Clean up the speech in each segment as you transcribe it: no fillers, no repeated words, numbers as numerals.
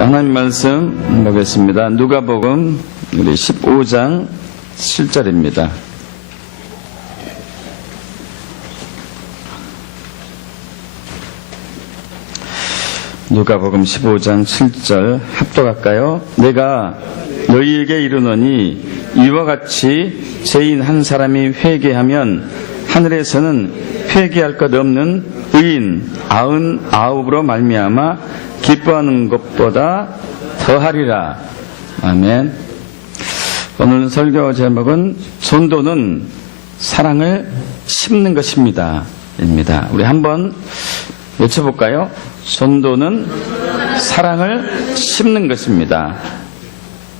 하나님 말씀 보겠습니다. 누가복음 우리 15장 7절입니다. 누가복음 15장 7절 합독할까요? 내가 너희에게 이르노니 이와 같이 죄인 한 사람이 회개하면 하늘에서는 회개할 것 없는 의인 99으로 말미암아 기뻐하는 것보다 더하리라. 아멘. 오늘 설교 제목은 전도는 사랑을 심는 것입니다. 입니다. 우리 한번 외쳐볼까요? 전도는 사랑을 심는 것입니다.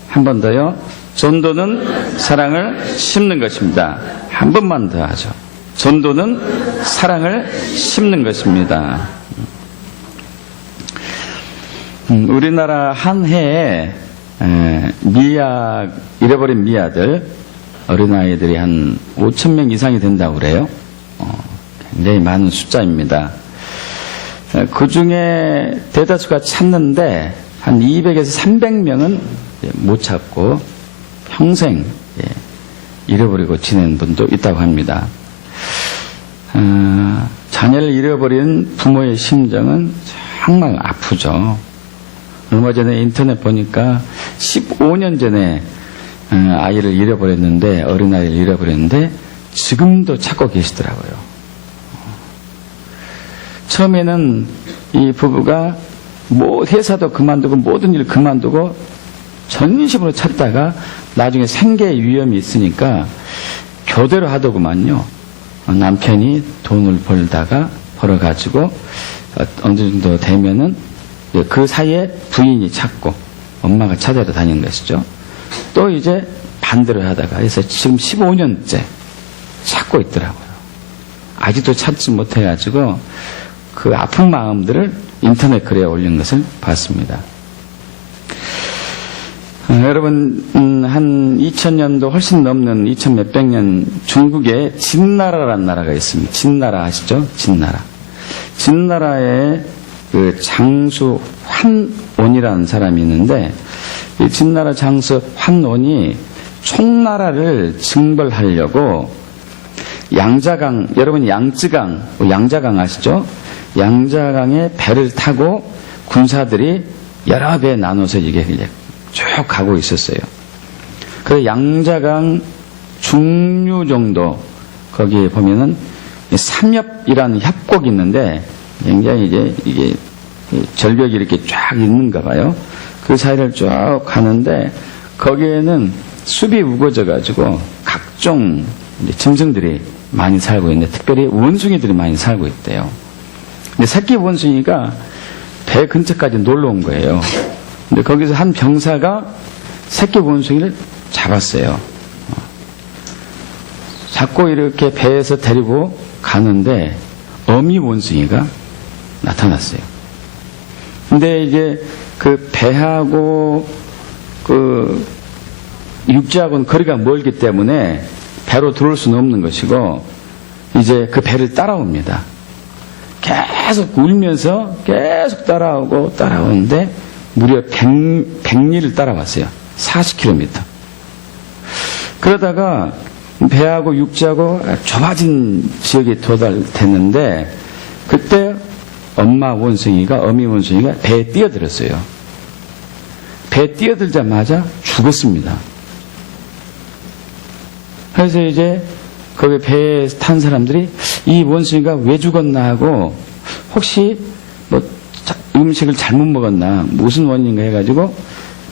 한 번 더요. 전도는 사랑을 심는 것입니다. 한 번만 더 하죠. 전도는 사랑을 심는 것입니다. 우리나라 한 해에 잃어버린 미아들 어린아이들이 한 5,000명 이상이 된다고 그래요. 굉장히 많은 숫자입니다. 그 중에 대다수가 찾는데 한 200에서 300명은 못 찾고 평생 잃어버리고 지내는 분도 있다고 합니다. 자녀를 잃어버린 부모의 심정은 정말 아프죠. 얼마 전에 인터넷 보니까 15년 전에 아이를 잃어버렸는데, 어린아이를 잃어버렸는데 지금도 찾고 계시더라고요. 처음에는 이 부부가 회사도 그만두고 모든 일 그만두고 전심으로 찾다가 나중에 생계 위험이 있으니까 교대로 하더구만요. 남편이 돈을 벌어가지고 어느 정도 되면은 그 사이에 부인이 찾고 엄마가 찾아러 다니는 것이죠. 또 이제 반대로 하다가 해서 지금 15년째 찾고 있더라고요. 아직도 찾지 못해가지고 그 아픈 마음들을 인터넷 글에 올린 것을 봤습니다. 여러분, 한 2000년도 훨씬 넘는 2000 몇백 년 중국에 진나라라는 나라가 있습니다. 진나라 아시죠? 진나라. 진나라에 그 장수 환온이라는 사람이 있는데, 이 진나라 장수 환온이 총나라를 징벌하려고 양자강, 여러분 양쯔강, 양자강 아시죠? 양자강에 배를 타고 군사들이 여러 배 나눠서 이게 쭉 가고 있었어요. 그래서 양자강 중류 정도, 거기에 보면은 삼엽이라는 협곡이 있는데, 굉장히 이게 절벽이 이렇게 쫙 있는가 봐요. 그 사이를 쭉 가는데 거기에는 숲이 우거져 가지고 각종 짐승들이 많이 살고 있는데, 특별히 원숭이들이 많이 살고 있대요. 근데 새끼 원숭이가 배 근처까지 놀러 온 거예요. 근데 거기서 한 병사가 새끼 원숭이를 잡았어요. 잡고 이렇게 배에서 데리고 가는데 어미 원숭이가 나타났어요. 근데 이제 그 배하고 그 육지하고는 거리가 멀기 때문에 배로 들어올 수는 없는 것이고, 이제 그 배를 따라옵니다. 계속 울면서 계속 따라오는데 무려 100리를 따라왔어요. 40km. 그러다가 배하고 육지하고 좁아진 지역에 도달됐는데, 그때 어미 원숭이가 배에 뛰어들었어요. 배에 뛰어들자마자 죽었습니다. 그래서 이제 거기 배에 탄 사람들이 이 원숭이가 왜 죽었나 하고, 혹시 뭐 음식을 잘못 먹었나, 무슨 원인인가 해가지고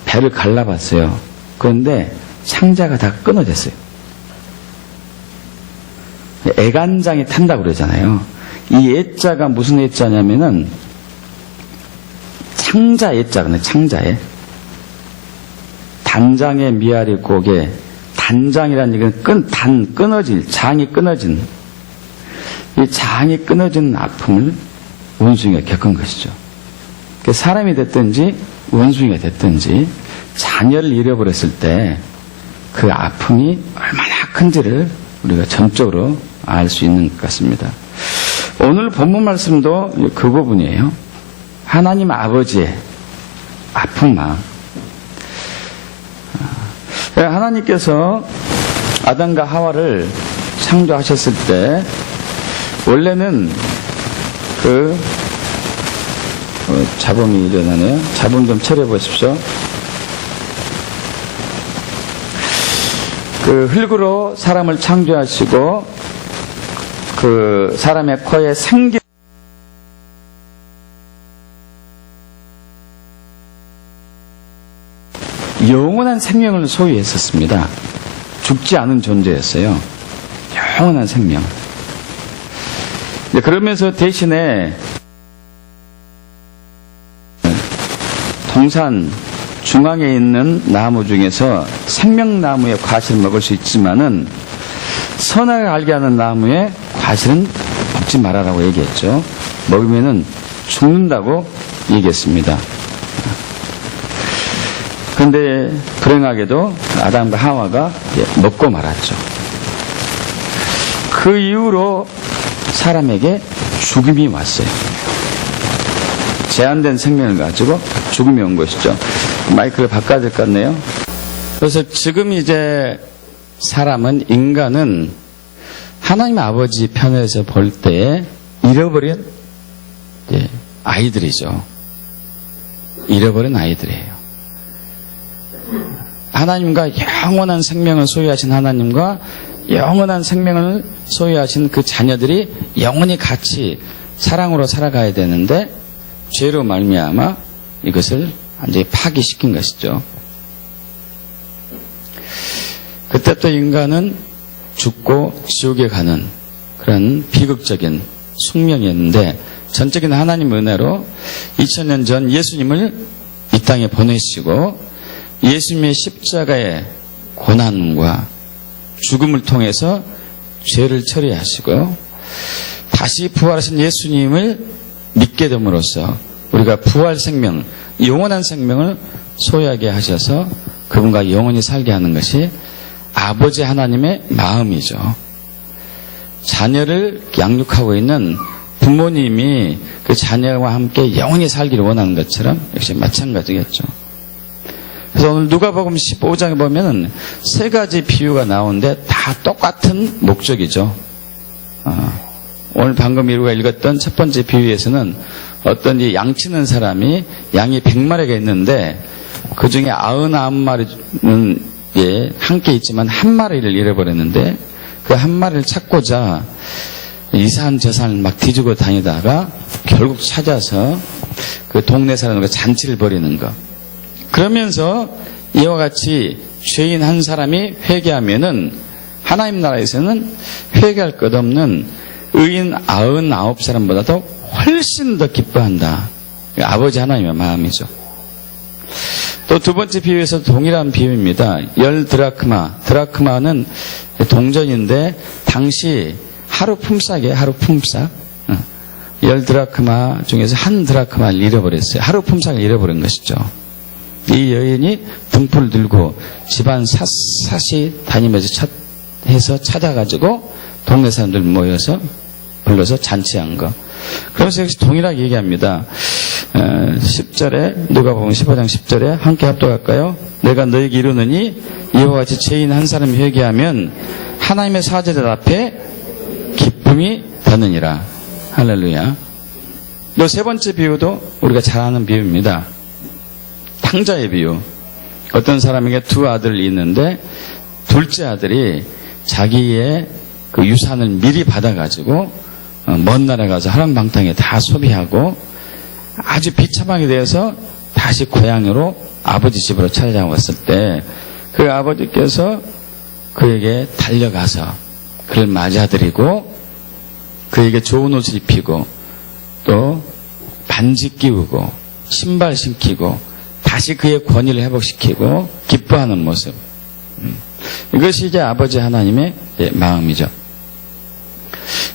배를 갈라봤어요. 그런데 창자가 다 끊어졌어요. 애간장에 탄다고 그러잖아요. 이 애자가 무슨 애자냐면은 창자 애자거든요. 창자에 단장의 미아리 고개, 단장이라는 얘기는 끊어질, 장이 끊어진, 이 장이 끊어진 아픔을 원숭이가 겪은 것이죠. 사람이 됐든지 원숭이가 됐든지 자녀를 잃어버렸을 때 그 아픔이 얼마나 큰지를 우리가 전적으로 알 수 있는 것 같습니다. 오늘 본문 말씀도 그 부분이에요. 하나님 아버지의 아픈 마음. 하나님께서 아담과 하와를 창조하셨을 때 원래는 잡음이 일어나네요. 잡음 좀 처리해 보십시오. 흙으로 사람을 창조하시고 사람의 코에 생기 영원한 생명을 소유했었습니다. 죽지 않은 존재였어요. 영원한 생명. 그러면서 대신에 동산 중앙에 있는 나무 중에서 생명나무의 과실을 먹을 수 있지만은 선악을 알게 하는 나무의 과실은 먹지 말아라고 얘기했죠. 먹으면은 죽는다고 얘기했습니다. 그런데 불행하게도 아담과 하와가 먹고 말았죠. 그 이후로 사람에게 죽음이 왔어요. 제한된 생명을 가지고 죽음이 온 것이죠. 마이크를 바꿔야 될 것 같네요. 그래서 지금 이제 인간은 하나님 아버지 편에서 볼 때 잃어버린 아이들이죠. 잃어버린 아이들이에요. 하나님과 영원한 생명을 소유하신 하나님과 영원한 생명을 소유하신 그 자녀들이 영원히 같이 사랑으로 살아가야 되는데 죄로 말미암아 이것을 완전히 파기시킨 것이죠. 그때부터 인간은 죽고 지옥에 가는 그런 비극적인 숙명이었는데 전적인 하나님 은혜로 2000년 전 예수님을 이 땅에 보내시고 예수님의 십자가의 고난과 죽음을 통해서 죄를 처리하시고 다시 부활하신 예수님을 믿게 됨으로써 우리가 부활 생명, 영원한 생명을 소유하게 하셔서 그분과 영원히 살게 하는 것이 아버지 하나님의 마음이죠. 자녀를 양육하고 있는 부모님이 그 자녀와 함께 영원히 살기를 원하는 것처럼 역시 마찬가지겠죠. 그래서 오늘 누가복음 15장에 보면은 세 가지 비유가 나오는데 다 똑같은 목적이죠. 오늘 방금 우리가 읽었던 첫 번째 비유에서는 어떤 양치는 사람이 양이 100마리가 있는데 그 중에 99마리는 함께 있지만 한 마리를 잃어버렸는데 그 한 마리를 찾고자 이산 저산을 막 뒤지고 다니다가 결국 찾아서 그 동네 사람과 잔치를 벌이는 것. 그러면서 이와 같이 죄인 한 사람이 회개하면은 하나님 나라에서는 회개할 것 없는 의인 99사람보다도 훨씬 더 기뻐한다. 아버지 하나님의 마음이죠. 또 두 번째 비유에서 동일한 비유입니다. 10드라크마. 드라크마는 동전인데 당시 하루 품삯이에요. 하루 품삯. 10드라크마 중에서 한 드라크마를 잃어버렸어요. 하루 품삯을 잃어버린 것이죠. 이 여인이 등불을 들고 집안 샅샅이 다니면서 찾아가지고 동네 사람들 모여서 불러서 잔치한 거. 그래서 역시 동일하게 얘기합니다. 10절에 누가복음 15장 10절에 함께 합독할까요? 내가 너에게 이르노니 이와 같이 죄인 한 사람이 회개하면 하나님의 사제들 앞에 기쁨이 되느니라. 할렐루야. 또 세 번째 비유도 우리가 잘 아는 비유입니다. 탕자의 비유. 어떤 사람에게 두 아들이 있는데 둘째 아들이 자기의 그 유산을 미리 받아가지고 먼 나라에 가서 하랑방탕에 다 소비하고 아주 비참하게 되어서 다시 고향으로 아버지 집으로 찾아왔을 때 그 아버지께서 그에게 달려가서 그를 맞아들이고 그에게 좋은 옷을 입히고 또 반지 끼우고 신발 신기고 다시 그의 권위를 회복시키고 기뻐하는 모습. 이것이 이제 아버지 하나님의 마음이죠.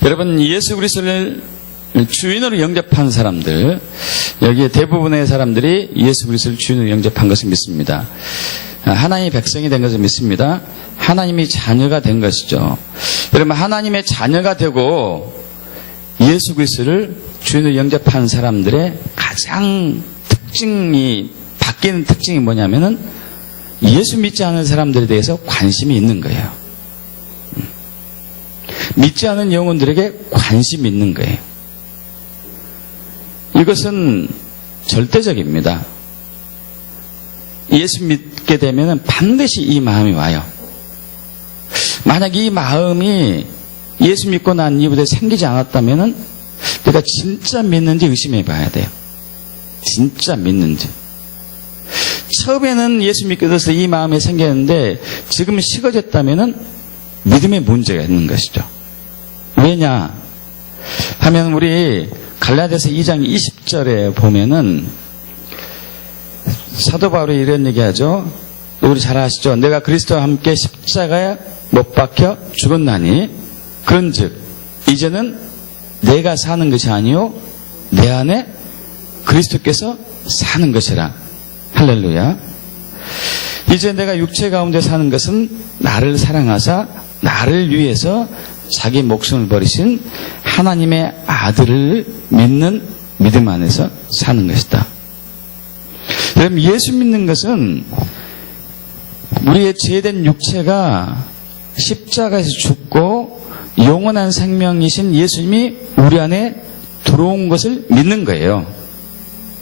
여러분, 예수 그리스도를 주인으로 영접한 사람들, 여기에 대부분의 사람들이 예수 그리스도를 주인으로 영접한 것을 믿습니다. 하나님의 백성이 된 것을 믿습니다. 하나님이 자녀가 된 것이죠. 여러분, 하나님의 자녀가 되고 예수 그리스도를 주인으로 영접한 사람들의 가장 특징이 바뀌는 특징이 뭐냐면은 예수 믿지 않은 사람들에 대해서 관심이 있는 거예요. 믿지 않은 영혼들에게 관심이 있는 거예요. 이것은 절대적입니다. 예수 믿게 되면 반드시 이 마음이 와요. 만약 이 마음이 예수 믿고 난 이후에 생기지 않았다면 내가 진짜 믿는지 의심해 봐야 돼요. 진짜 믿는지. 처음에는 예수 믿게 돼서 이 마음이 생겼는데 지금 식어졌다면 믿음에 문제가 있는 것이죠. 왜냐 하면 우리 갈라디아서 2장 20절에 보면은 사도 바울이 이런 얘기하죠. 우리 잘 아시죠? 내가 그리스도와 함께 십자가에 못 박혀 죽었나니 그런즉 이제는 내가 사는 것이 아니요 내 안에 그리스도께서 사는 것이라. 할렐루야. 이제 내가 육체 가운데 사는 것은 나를 사랑하사 나를 위해서 자기 목숨을 버리신 하나님의 아들을 믿는 믿음 안에서 사는 것이다. 여러분, 예수 믿는 것은 우리의 죄된 육체가 십자가에서 죽고 영원한 생명이신 예수님이 우리 안에 들어온 것을 믿는 거예요.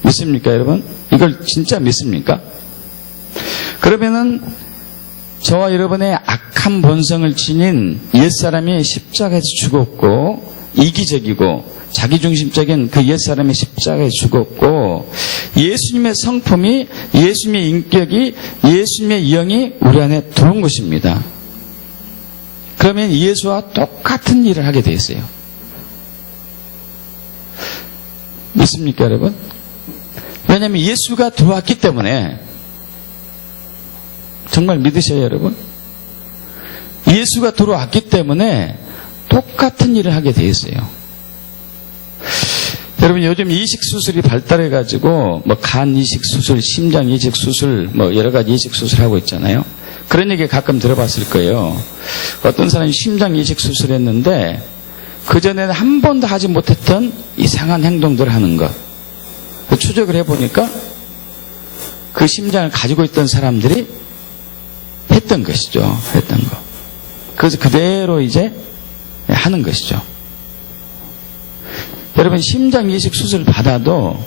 믿습니까, 여러분? 이걸 진짜 믿습니까? 그러면은 저와 여러분의 악한 본성을 지닌 옛사람이 십자가에서 죽었고 이기적이고 자기중심적인 그 옛사람이 십자가에 죽었고 예수님의 성품이 예수님의 인격이 예수님의 영이 우리 안에 들어온 것입니다. 그러면 예수와 똑같은 일을 하게 돼 있어요. 믿습니까, 여러분? 왜냐하면 예수가 들어왔기 때문에. 정말 믿으셔요, 여러분? 예수가 들어왔기 때문에 똑같은 일을 하게 돼 있어요. 여러분, 요즘 이식 수술이 발달해가지고 뭐 간 이식 수술, 심장 이식 수술, 뭐 여러 가지 이식 수술하고 있잖아요. 그런 얘기 가끔 들어봤을 거예요. 어떤 사람이 심장 이식 수술했는데 그전에는 한 번도 하지 못했던 이상한 행동들을 하는 것. 추적을 해보니까 그 심장을 가지고 있던 사람들이 했던 것이죠. 했던 거. 그래서 그대로 이제 하는 것이죠. 여러분, 심장 이식 수술을 받아도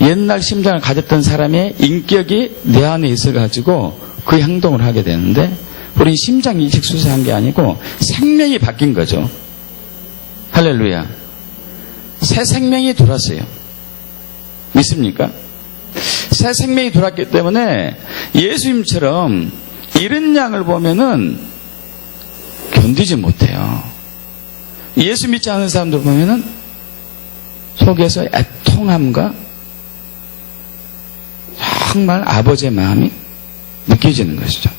옛날 심장을 가졌던 사람의 인격이 내 안에 있어가지고 그 행동을 하게 되는데 우리는 심장 이식 수술한 게 아니고 생명이 바뀐 거죠. 할렐루야. 새 생명이 들어왔어요. 믿습니까? 새 생명이 들어왔기 때문에 예수님처럼 이런 양을 보면은 견디지 못해요. 예수 믿지 않은 사람들 보면은 속에서 애통함과 정말 아버지의 마음이 느껴지는 것이죠.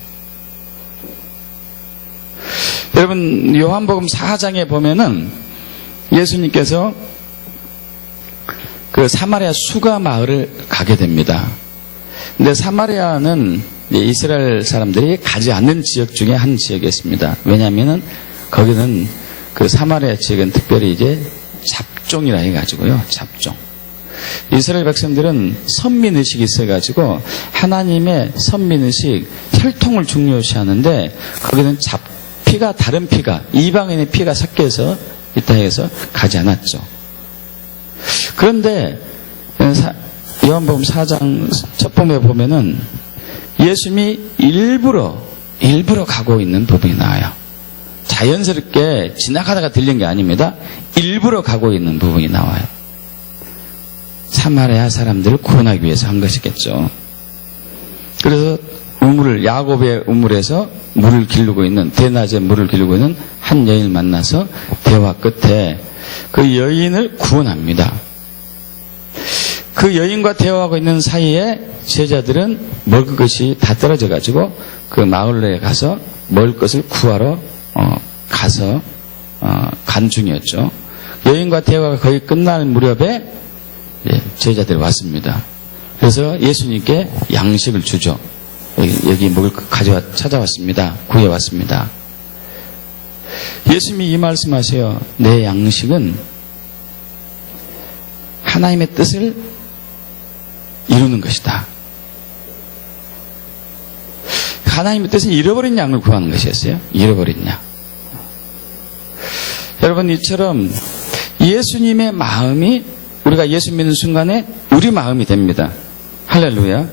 여러분, 요한복음 4장에 보면은 예수님께서 그 사마리아 수가 마을을 가게 됩니다. 근데 사마리아는 이스라엘 사람들이 가지 않는 지역 중에 한 지역이었습니다. 왜냐하면은 거기는 그 사마리아 지역은 특별히 이제 잡종이라 해가지고요. 잡종. 이스라엘 백성들은 선민의식이 있어가지고 하나님의 선민의식, 혈통을 중요시하는데 거기는 피가 다른 피가 이방인의 피가 섞여서 있다 해서 가지 않았죠. 그런데 요한복음 4장 첫 부분에 보면은 예수님이 일부러 가고 있는 부분이 나와요. 자연스럽게 지나가다가 들린 게 아닙니다. 일부러 가고 있는 부분이 나와요. 사마리아 사람들을 구원하기 위해서 한 것이겠죠. 그래서 야곱의 우물에서 물을 기르고 있는, 대낮에 물을 기르고 있는 한 여인을 만나서 대화 끝에 그 여인을 구원합니다. 그 여인과 대화하고 있는 사이에 제자들은 먹을 것이 다 떨어져 가지고 그 마을에 가서 먹을 것을 구하러 가서 간 중이었죠. 여인과 대화가 거의 끝날 무렵에 제자들이 왔습니다. 그래서 예수님께 양식을 주죠. 여기 먹을 것 찾아왔습니다. 구해왔습니다. 예수님이 이 말씀하세요. 내 양식은 하나님의 뜻을 이루는 것이다. 하나님의 뜻은 잃어버린 양을 구하는 것이었어요. 잃어버린 양. 여러분, 이처럼 예수님의 마음이 우리가 예수 믿는 순간에 우리 마음이 됩니다. 할렐루야.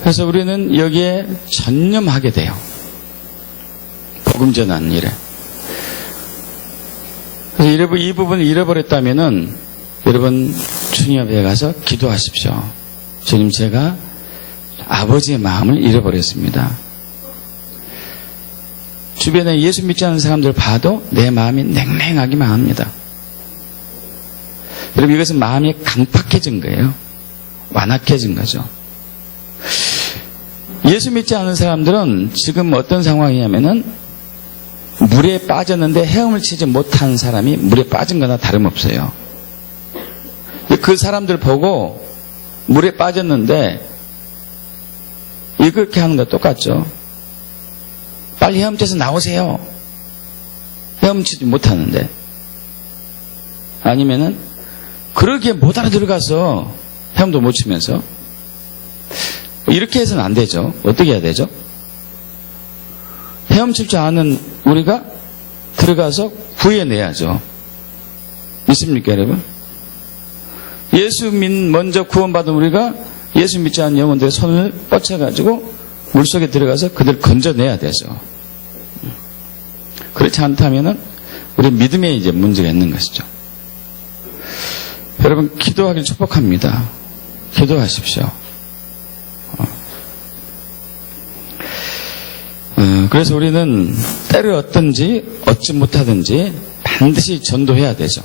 그래서 우리는 여기에 전념하게 돼요. 복음 전하는 일에. 그래서 이 부분을 잃어버렸다면은 여러분 주님 앞에 가서 기도하십시오. 주님, 제가 아버지의 마음을 잃어버렸습니다. 주변에 예수 믿지 않는 사람들 봐도 내 마음이 냉랭하기만 합니다. 여러분, 이것은 마음이 강팍해진 거예요. 완악해진 거죠. 예수 믿지 않는 사람들은 지금 어떤 상황이냐면은 물에 빠졌는데 헤엄을 치지 못한 사람이 물에 빠진 거나 다름없어요. 그 사람들 보고 물에 빠졌는데 이렇게 하는 거 똑같죠. 빨리 헤엄쳐서 나오세요. 헤엄치지 못하는데. 아니면은 그러기에 못 알아들어가서 헤엄도 못 치면서. 이렇게 해서는 안 되죠. 어떻게 해야 되죠? 헤엄칠 줄 아는 우리가 들어가서 구해내야죠. 믿습니까, 여러분? 먼저 구원받은 우리가 예수 믿지 않는 영혼들의 손을 뻗쳐가지고 물속에 들어가서 그들 건져내야 되죠. 그렇지 않다면은 우리 믿음에 이제 문제가 있는 것이죠. 여러분, 기도하길 축복합니다. 기도하십시오. 그래서 우리는 때를 얻든지 얻지 못하든지 반드시 전도해야 되죠.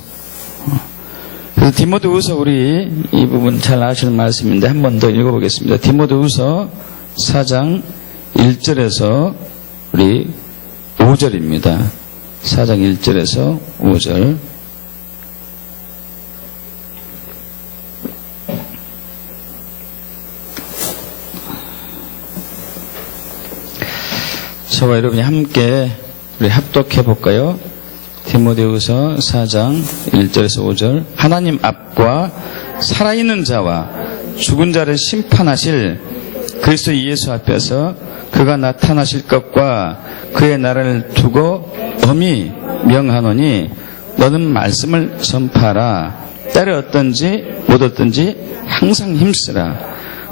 그래서 디모데후서, 우리 이 부분 잘 아시는 말씀인데 한 번 더 읽어보겠습니다. 디모데후서 4장 1절에서 우리 5절입니다. 4장 1절에서 5절. 저와 여러분이 함께 우리 합독해 볼까요? 디모데후서 4장 1절에서 5절. 하나님 앞과 살아있는 자와 죽은 자를 심판하실 그리스도 예수 앞에서 그가 나타나실 것과 그의 나라를 두고 엄히 명하노니 너는 말씀을 전파하라. 때를 얻든지 못 얻든지 항상 힘쓰라.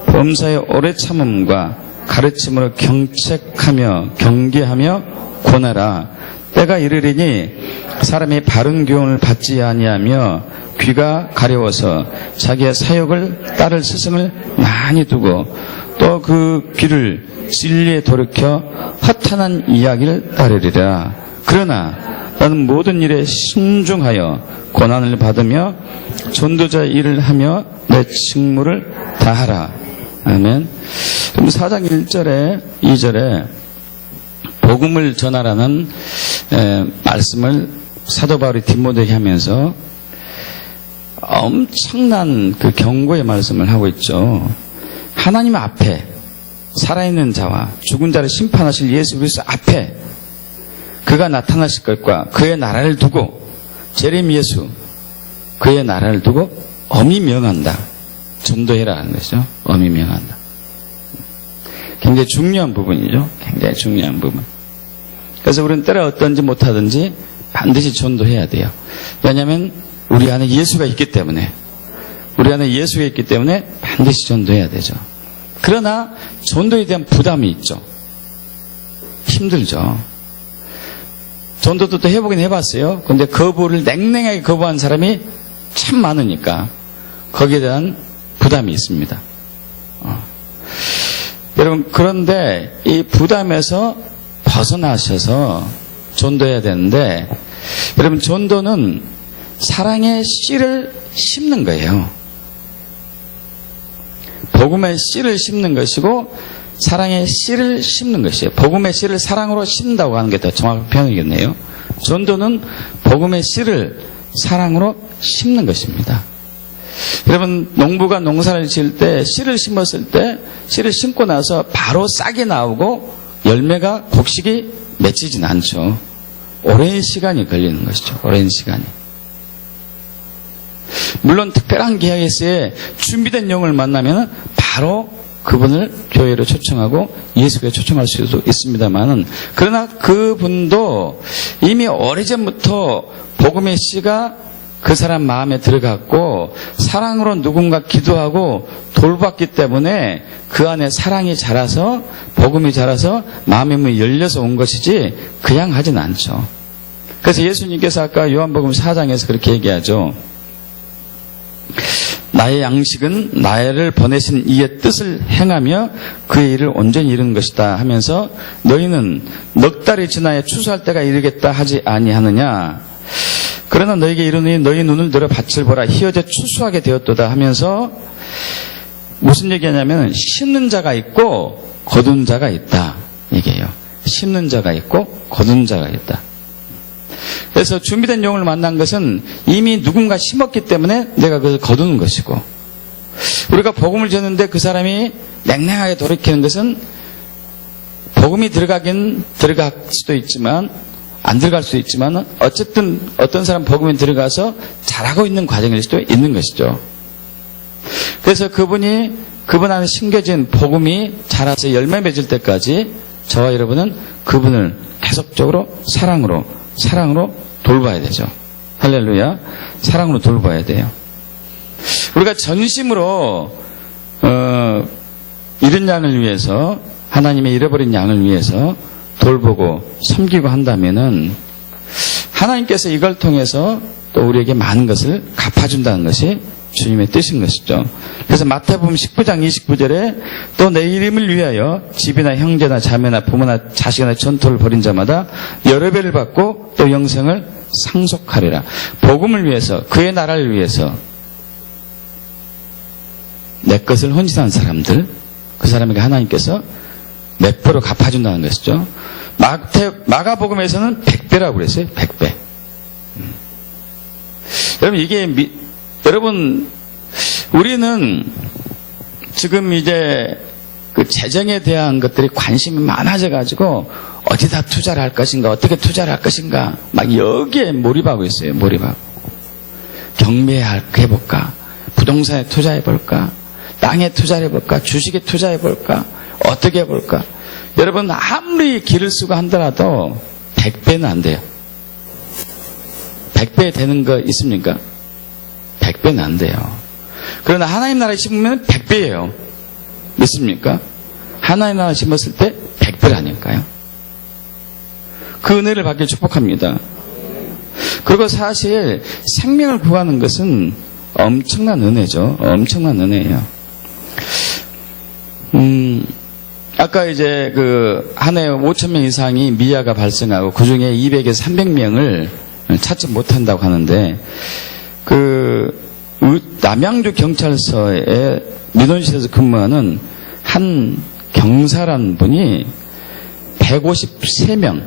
범사의 오래 참음과 가르침으로 경책하며 경계하며 권하라. 때가 이르리니 사람이 바른 교훈을 받지 아니하며 귀가 가려워서 자기의 사욕을 따를 스승을 많이 두고 또 그 귀를 진리에 돌이켜 허탄한 이야기를 따르리라. 그러나 너는 모든 일에 신중하여 고난을 받으며 전도자 일을 하며 내 직무를 다하라. 아멘. 그럼 4장 1절에 2절에 복음을 전하라는 말씀을 사도 바울이 디모데에게 하면서 엄청난 그 경고의 말씀을 하고 있죠. 하나님 앞에 살아있는 자와 죽은 자를 심판하실 예수 그리스도 앞에 그가 나타나실 것과 그의 나라를 두고, 재림 예수 그의 나라를 두고 엄히 명한다. 전도해라 하는 것이죠. 엄히 명한다. 굉장히 중요한 부분이죠. 굉장히 중요한 부분. 그래서 우리는 때를 얻든지 못하든지 반드시 전도해야 돼요. 왜냐하면 우리 안에 예수가 있기 때문에, 우리 안에 예수가 있기 때문에 반드시 전도해야 되죠. 그러나 전도에 대한 부담이 있죠. 힘들죠. 전도도 또 해보긴 해봤어요. 근데 거부를 냉랭하게 거부한 사람이 참 많으니까 거기에 대한 부담이 있습니다. 여러분, 그런데 이 부담에서 벗어나셔서 전도해야 되는데, 여러분, 전도는 사랑의 씨를 심는 거예요. 복음의 씨를 심는 것이고 사랑의 씨를 심는 것이에요. 복음의 씨를 사랑으로 심는다고 하는 게 더 정확한 표현이겠네요. 전도는 복음의 씨를 사랑으로 심는 것입니다. 여러분, 농부가 농사를 지을 때 씨를 심었을 때 씨를 심고 나서 바로 싹이 나오고 열매가 곡식이 맺히진 않죠. 오랜 시간이 걸리는 것이죠. 오랜 시간이. 물론 특별한 계약에서의 준비된 영을 만나면 바로 그분을 교회로 초청하고 예수교에 초청할 수도 있습니다만은, 그러나 그분도 이미 오래전부터 복음의 씨가 그 사람 마음에 들어갔고 사랑으로 누군가 기도하고 돌봤기 때문에 그 안에 사랑이 자라서 복음이 자라서 마음의 문이 열려서 온 것이지 그냥 하진 않죠. 그래서 예수님께서 아까 요한복음 4장에서 그렇게 얘기하죠. 나의 양식은 나를 보내신 이의 뜻을 행하며 그의 일을 온전히 이루는 것이다 하면서 너희는 넉 달이 지나야 추수할 때가 이르겠다 하지 아니하느냐. 그러나 너희에게 이르노니 너희 눈을 들어 밭을 보라 희어져 추수하게 되었도다 하면서 무슨 얘기하냐면 심는 자가 있고 거둔 자가 있다 얘기해요. 심는 자가 있고 거둔 자가 있다. 그래서 준비된 용을 만난 것은 이미 누군가 심었기 때문에 내가 그것을 거두는 것이고, 우리가 복음을 전하는데 그 사람이 냉랭하게 돌이키는 것은 복음이 들어갈 수도 있지만 안 들어갈 수도 있지만 어쨌든 어떤 사람 복음에 들어가서 잘하고 있는 과정일 수도 있는 것이죠. 그래서 그분 안에 심겨진 복음이 자라서 열매 맺을 때까지 저와 여러분은 그분을 계속적으로 사랑으로 돌봐야 되죠. 할렐루야. 사랑으로 돌봐야 돼요. 우리가 전심으로 잃은 양을 위해서, 하나님의 잃어버린 양을 위해서 돌보고 섬기고 한다면은 하나님께서 이걸 통해서 또 우리에게 많은 것을 갚아준다는 것이 주님의 뜻인 것이죠. 그래서 마태복음 19장 29절에 또 내 이름을 위하여 집이나 형제나 자매나 부모나 자식이나 전토를 벌인 자마다 여러 배를 받고 또 영생을 상속하리라. 복음을 위해서, 그의 나라를 위해서 내 것을 헌신한 사람들, 그 사람에게 하나님께서 몇 배로 갚아준다는 것이죠. 마가복음에서는 100배라고 그랬어요. 100배. 여러분 여러분 우리는 지금 이제 그 재정에 대한 것들이 관심이 많아져 가지고 어디다 투자를 할 것인가, 어떻게 투자를 할 것인가 막 여기에 몰입하고 있어요. 몰입하고. 경매에 해볼까, 부동산에 투자해볼까, 땅에 투자해볼까, 주식에 투자해볼까, 어떻게 해볼까. 여러분 아무리 길을 쓰고 한더라도 100배는 안 돼요. 100배 되는 거 있습니까? 100배는 안 돼요. 그러나 하나님 나라에 심으면 100배예요. 믿습니까? 하나님 나라에 심었을 때 100배라니까요. 그 은혜를 받길 축복합니다. 그리고 사실 생명을 구하는 것은 엄청난 은혜죠. 엄청난 은혜예요. 아까 이제 한 해에 5,000명 이상이 미아가 발생하고 그 중에 200에서 300명을 찾지 못한다고 하는데, 남양주 경찰서에 민원실에서 근무하는 한 경사란 분이 153명,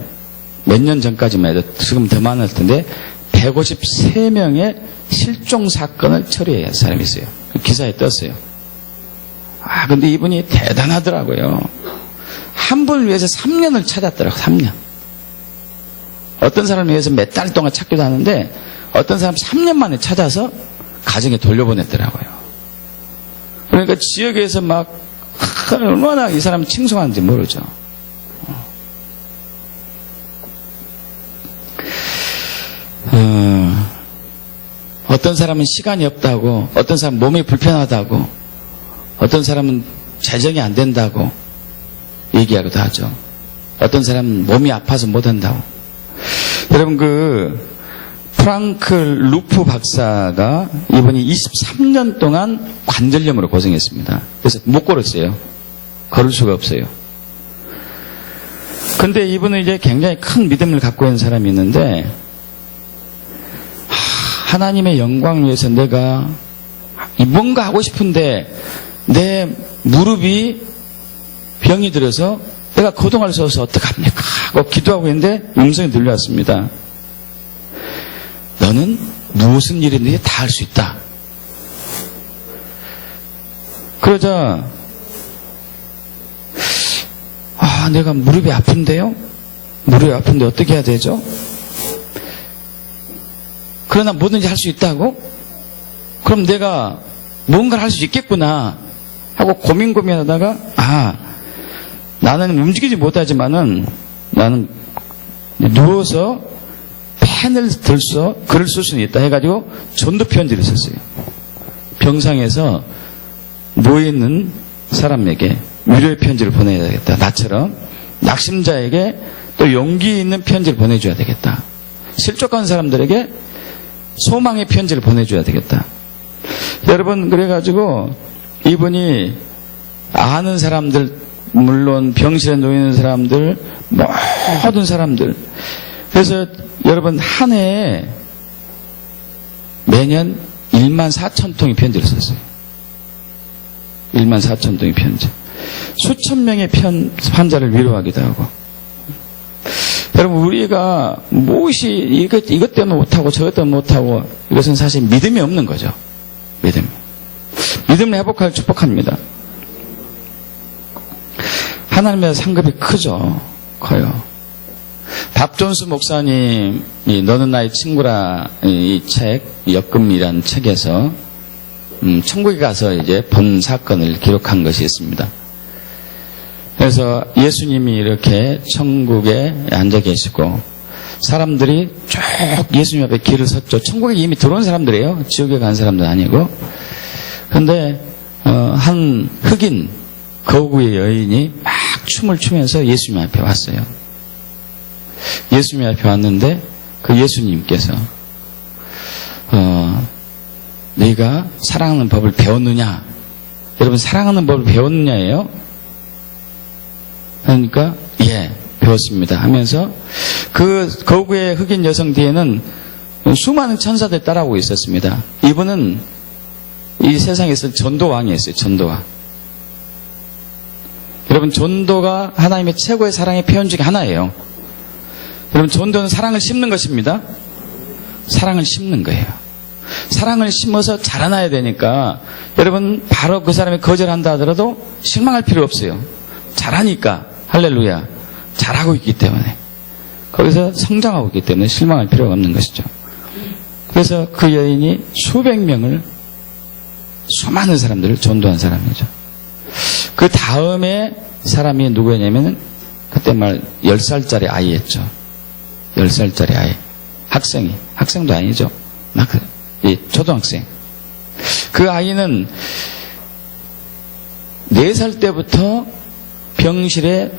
몇 년 전까지만 해도 지금 더 많을 텐데 153명의 실종 사건을 처리해야 할 사람이 있어요. 기사에 떴어요. 근데 이분이 대단하더라고요. 한 분을 위해서 3년을 찾았더라고요. 3년. 어떤 사람을 위해서 몇 달 동안 찾기도 하는데 어떤 사람 3년 만에 찾아서 가정에 돌려보냈더라고요. 그러니까 지역에서 막 얼마나 이 사람을 칭송하는지 모르죠. 어떤 사람은 시간이 없다고, 어떤 사람은 몸이 불편하다고, 어떤 사람은 재정이 안 된다고 얘기하기도 하죠. 어떤 사람은 몸이 아파서 못한다고. 여러분 프랑크 루프 박사가 이분이 23년 동안 관절염으로 고생했습니다. 그래서 못 걸었어요. 걸을 수가 없어요. 근데 이분은 이제 굉장히 큰 믿음을 갖고 있는 사람이 있는데, 하나님의 영광을 위해서 내가 뭔가 하고 싶은데 내 무릎이 병이 들어서 내가 거동할 수 없어서 어떡합니까 하고 기도하고 있는데 음성이 들려왔습니다. 너는 무슨 일이든지 다 할 수 있다. 그러자 내가 무릎이 아픈데요? 무릎이 아픈데 어떻게 해야 되죠? 그러나 뭐든지 할 수 있다고? 그럼 내가 뭔가를 할 수 있겠구나. 하고 고민하다가 나는 움직이지 못하지만은 나는 누워서 펜을 들서 글을 쓸 수는 있다 해가지고 전도 편지를 썼어요. 병상에서 누워있는 사람에게 위로의 편지를 보내야 되겠다. 나처럼 낙심자에게 또 용기 있는 편지를 보내줘야 되겠다. 실족한 사람들에게 소망의 편지를 보내줘야 되겠다. 여러분, 그래가지고 이분이 아는 사람들, 물론 병실에 놓이는 사람들, 모든 사람들. 그래서 여러분, 한 해에 매년 14,000통의 편지를 썼어요. 14,000통의 편지. 수천 명의 환자를 위로하기도 하고. 여러분, 우리가 무엇이 이것 때문에 못하고 저것 때문에 못하고, 이것은 사실 믿음이 없는 거죠. 믿음을 회복할 축복합니다. 하나님의 상급이 커요. 밥존스 목사님, 너는 나의 친구라, 이 책, 역금이라는 책에서, 천국에 가서 이제 본 사건을 기록한 것이 있습니다. 그래서 예수님이 이렇게 천국에 앉아 계시고, 사람들이 쭉 예수님 앞에 길을 섰죠. 천국에 이미 들어온 사람들이에요. 지옥에 간 사람도 아니고. 그런데, 한 흑인, 거구의 여인이 막 춤을 추면서 예수님 앞에 왔어요. 예수님 앞에 왔는데 그 예수님께서 네가 사랑하는 법을 배웠느냐? 여러분, 사랑하는 법을 배웠느냐예요? 그러니까 예, 배웠습니다 하면서 그 거구의 흑인 여성 뒤에는 수많은 천사들 따라오고 있었습니다. 이분은 이 세상에서 전도왕이었어요. 전도왕. 여러분, 전도가 하나님의 최고의 사랑의 표현 중에 하나예요. 여러분, 전도는 사랑을 심는 것입니다. 사랑을 심는 거예요. 사랑을 심어서 자라나야 되니까 여러분, 바로 그 사람이 거절한다 하더라도 실망할 필요 없어요. 잘하니까, 할렐루야, 잘하고 있기 때문에, 거기서 성장하고 있기 때문에 실망할 필요가 없는 것이죠. 그래서 그 여인이 수백 명을, 수많은 사람들을 전도한 사람이죠. 그 다음에 사람이 누구였냐면 그때 말 10살짜리 아이였죠. 10살짜리 아이. 학생도 아니죠. 초등학생. 그 아이는 4살 때부터 병실에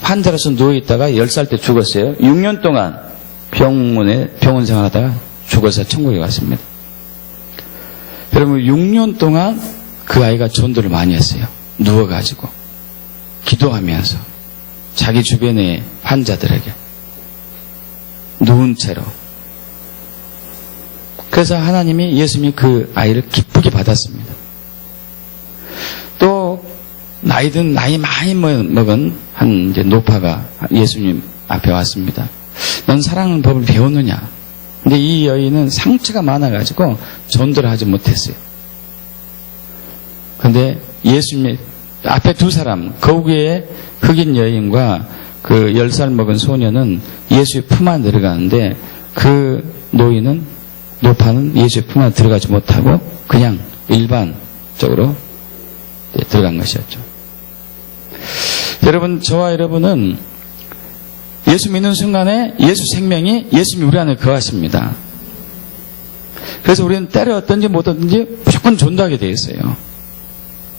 환자로서 누워있다가 10살 때 죽었어요. 6년 동안 병원 생활하다가 죽어서 천국에 갔습니다. 여러분, 6년 동안 그 아이가 전도를 많이 했어요. 누워가지고 기도하면서 자기 주변의 환자들에게 누운 채로. 그래서 하나님이, 예수님이 그 아이를 기쁘게 받았습니다. 또 나이 많이 먹은 한 이제 노파가 예수님 앞에 왔습니다. 넌 사랑하는 법을 배웠느냐? 근데 이 여인은 상처가 많아가지고 전도를 하지 못했어요. 근데 예수님의 앞에 두 사람, 거기에 흑인 여인과 그 10살 먹은 소녀는 예수의 품 안에 들어가는데, 그 노파는 예수의 품 안에 들어가지 못하고 그냥 일반적으로 들어간 것이었죠. 여러분, 저와 여러분은 예수 믿는 순간에 예수 생명이, 예수님이 우리 안에 거하십니다. 그래서 우리는 때려 어떤지 못 어떤지 무조건 전도하게 되어 있어요.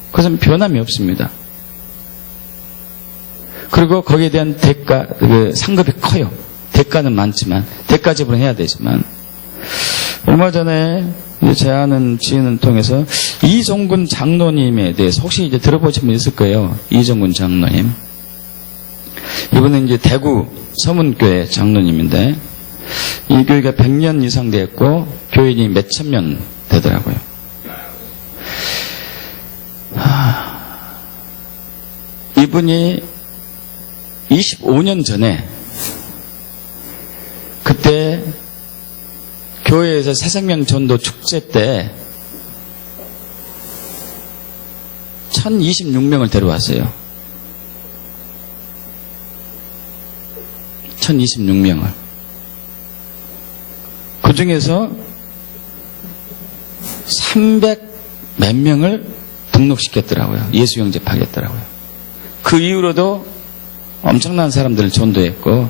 그것은 변함이 없습니다. 그리고 거기에 대한 상급이 커요. 대가는 많지만, 대가 지불은 해야 되지만. 얼마 전에 제 아는 지인을 통해서 이종근 장로님에 대해서 혹시 이제 들어보신 분 있을 거예요. 이종근 장로님. 이분은 이제 대구 서문교회 장로님인데, 이 교회가 100년 이상 됐고, 교인이 몇천 명 되더라고요. 이분이 25년 전에 그때 교회에서 새생명 전도 축제 때 1026명을 데려왔어요. 1026명을. 그 중에서 300 몇 명을 등록시켰더라고요. 예수 영접하겠더라고요. 그 이후로도 엄청난 사람들을 전도했고,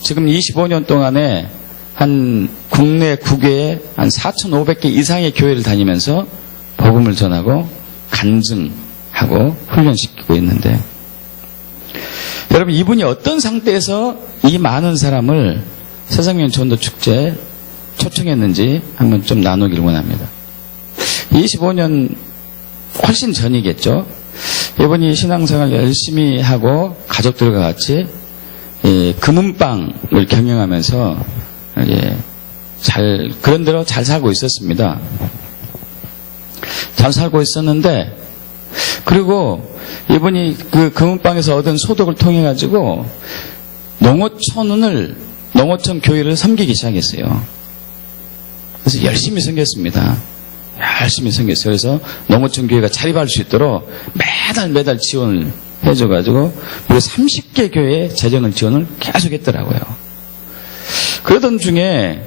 지금 25년 동안에 한 국내 9개에 한 4,500개 이상의 교회를 다니면서 복음을 전하고 간증하고 훈련시키고 있는데, 여러분, 이분이 어떤 상태에서 이 많은 사람을 세상명 전도 축제에 초청했는지 한번 좀 나누길 원합니다. 25년 훨씬 전이겠죠. 이분이 신앙생활 열심히 하고 가족들과 같이 금은방을 경영하면서 그런대로 잘 살고 있었습니다. 잘 살고 있었는데, 그리고 이분이 그 금은방에서 얻은 소득을 통해 가지고 농어촌 교회를 섬기기 시작했어요. 그래서 열심히 섬겼습니다. 열심히 섬겼어요. 그래서 농어촌 교회가 자립할 수 있도록 매달 지원을 해줘가지고 무려 30개 교회에 재정을 지원을 계속 했더라고요. 그러던 중에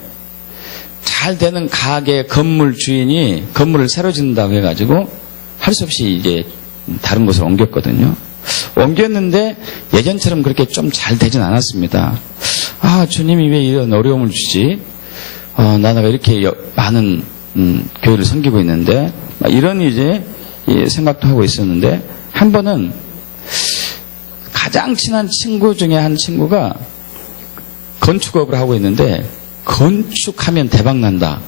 잘 되는 가게 건물 주인이 건물을 새로 짓는다고 해가지고 할 수 없이 이제 다른 곳으로 옮겼거든요. 옮겼는데 예전처럼 그렇게 좀 잘 되진 않았습니다. 아, 주님이 왜 이런 어려움을 주지? 나는 왜 이렇게 많은 교회를 섬기고 있는데, 이런 이제 생각도 하고 있었는데, 한 번은 가장 친한 친구 중에 한 친구가 건축업을 하고 있는데, 건축하면 대박난다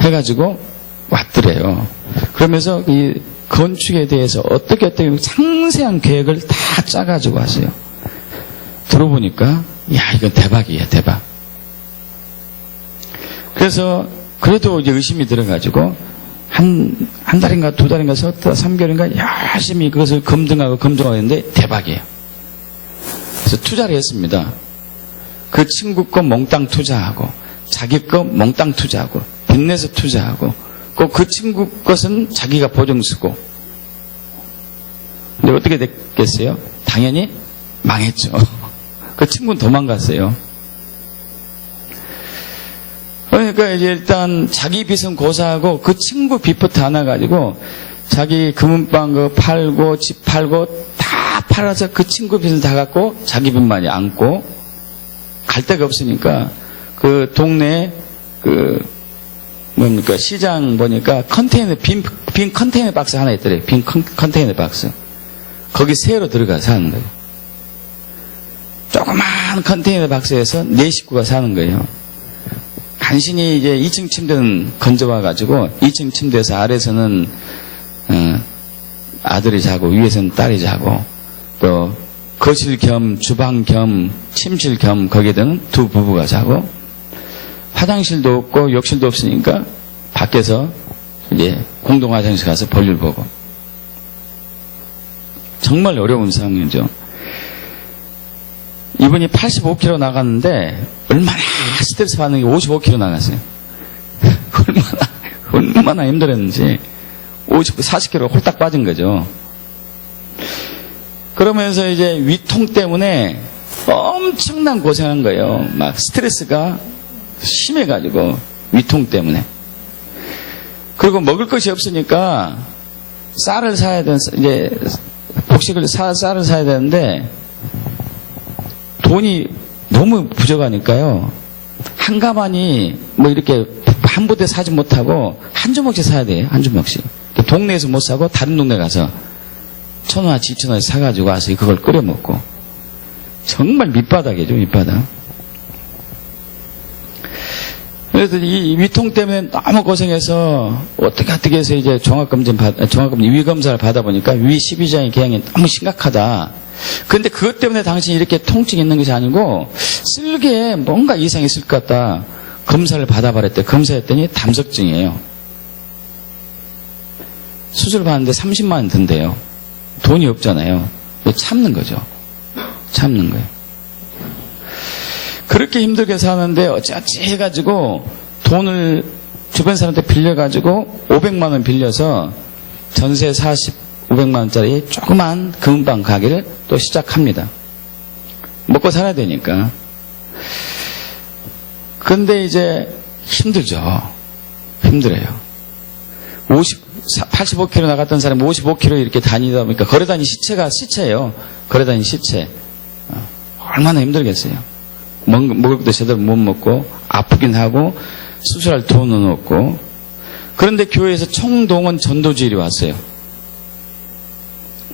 해가지고 왔더래요. 그러면서 이 건축에 대해서 어떻게 상세한 계획을 다 짜가지고 왔어요. 들어보니까 야, 이건 대박이에요, 대박. 그래서 그래도 이제 의심이 들어가지고 한 달인가 두 달인가 3개월인가 열심히 그것을 검증하고 했는데 대박이에요. 그래서 투자를 했습니다. 그 친구 거 몽땅 투자하고 자기 거 몽땅 투자하고 빚내서 투자하고 꼭 그 친구 것은 자기가 보증 쓰고. 근데 어떻게 됐겠어요? 당연히 망했죠. 그 친구는 도망갔어요. 그러니까 이제 일단 자기 빚은 고사하고 그 친구 빚부터 하나 가지고 자기 금은방 그 팔고 집 팔고 다 팔아서 그 친구 빚을 다 갖고 자기 빚만이 안고 갈 데가 없으니까 그 동네에 시장 보니까 빈 컨테이너 박스 하나 있더래요. 빈 컨테이너 박스. 거기 새로 들어가서 사는 거예요. 조그만 컨테이너 박스에서 4식구가 사는 거예요. 간신히 이제 2층 침대는 건져와가지고 2층 침대에서 아래에서는 아들이 자고 위에서는 딸이 자고 또 거실 겸 주방 겸 침실 겸 거기에는 두 부부가 자고 화장실도 없고 욕실도 없으니까 밖에서 이제 공동 화장실 가서 볼일 보고. 정말 어려운 상황이죠. 이분이 85kg 나갔는데 얼마나 스트레스 받는 게 55kg 나갔어요. 얼마나 힘들었는지 40kg 홀딱 빠진 거죠. 그러면서 이제 위통 때문에 엄청난 고생한 거예요. 막 스트레스가 심해가지고 위통 때문에. 그리고 먹을 것이 없으니까 쌀을 사야 되는 이제 곡식을 쌀을 사야 되는데 돈이 너무 부족하니까요. 한 가마니 뭐 이렇게 한 부대 사지 못하고 한 주먹씩 사야 돼요. 한 주먹씩. 동네에서 못 사고 다른 동네 가서 1,000원어치 2,000원어치 사가지고 와서 그걸 끓여 먹고. 정말 밑바닥이죠, 밑바닥. 그래서 이 위통 때문에 너무 고생해서 어떻게 해서 이제 위검사를 받아보니까 위 12장의 궤양이 너무 심각하다. 그런데 그것 때문에 당신이 이렇게 통증이 있는 것이 아니고 쓸개에 뭔가 이상이 있을 것 같다. 검사를 받아봤대. 검사했더니 담석증이에요. 수술 받는데 30만 원 든대요. 돈이 없잖아요. 참는 거죠. 참는 거예요. 그렇게 힘들게 사는데 어찌어찌 해가지고 돈을 주변 사람한테 빌려가지고 500만 원 빌려서 전세 500만 원짜리 조그만 금은방 가게를 또 시작합니다. 먹고 살아야 되니까. 근데 이제 힘들죠. 힘들어요. 85km 나갔던 사람이 55km 이렇게 다니다 보니까 걸어다니는 시체가 시체예요. 걸어다니는 시체. 얼마나 힘들겠어요. 먹을 것도 제대로 못 먹고 아프긴 하고 수술할 돈은 없고. 그런데 교회에서 총동원 전도주일이 왔어요.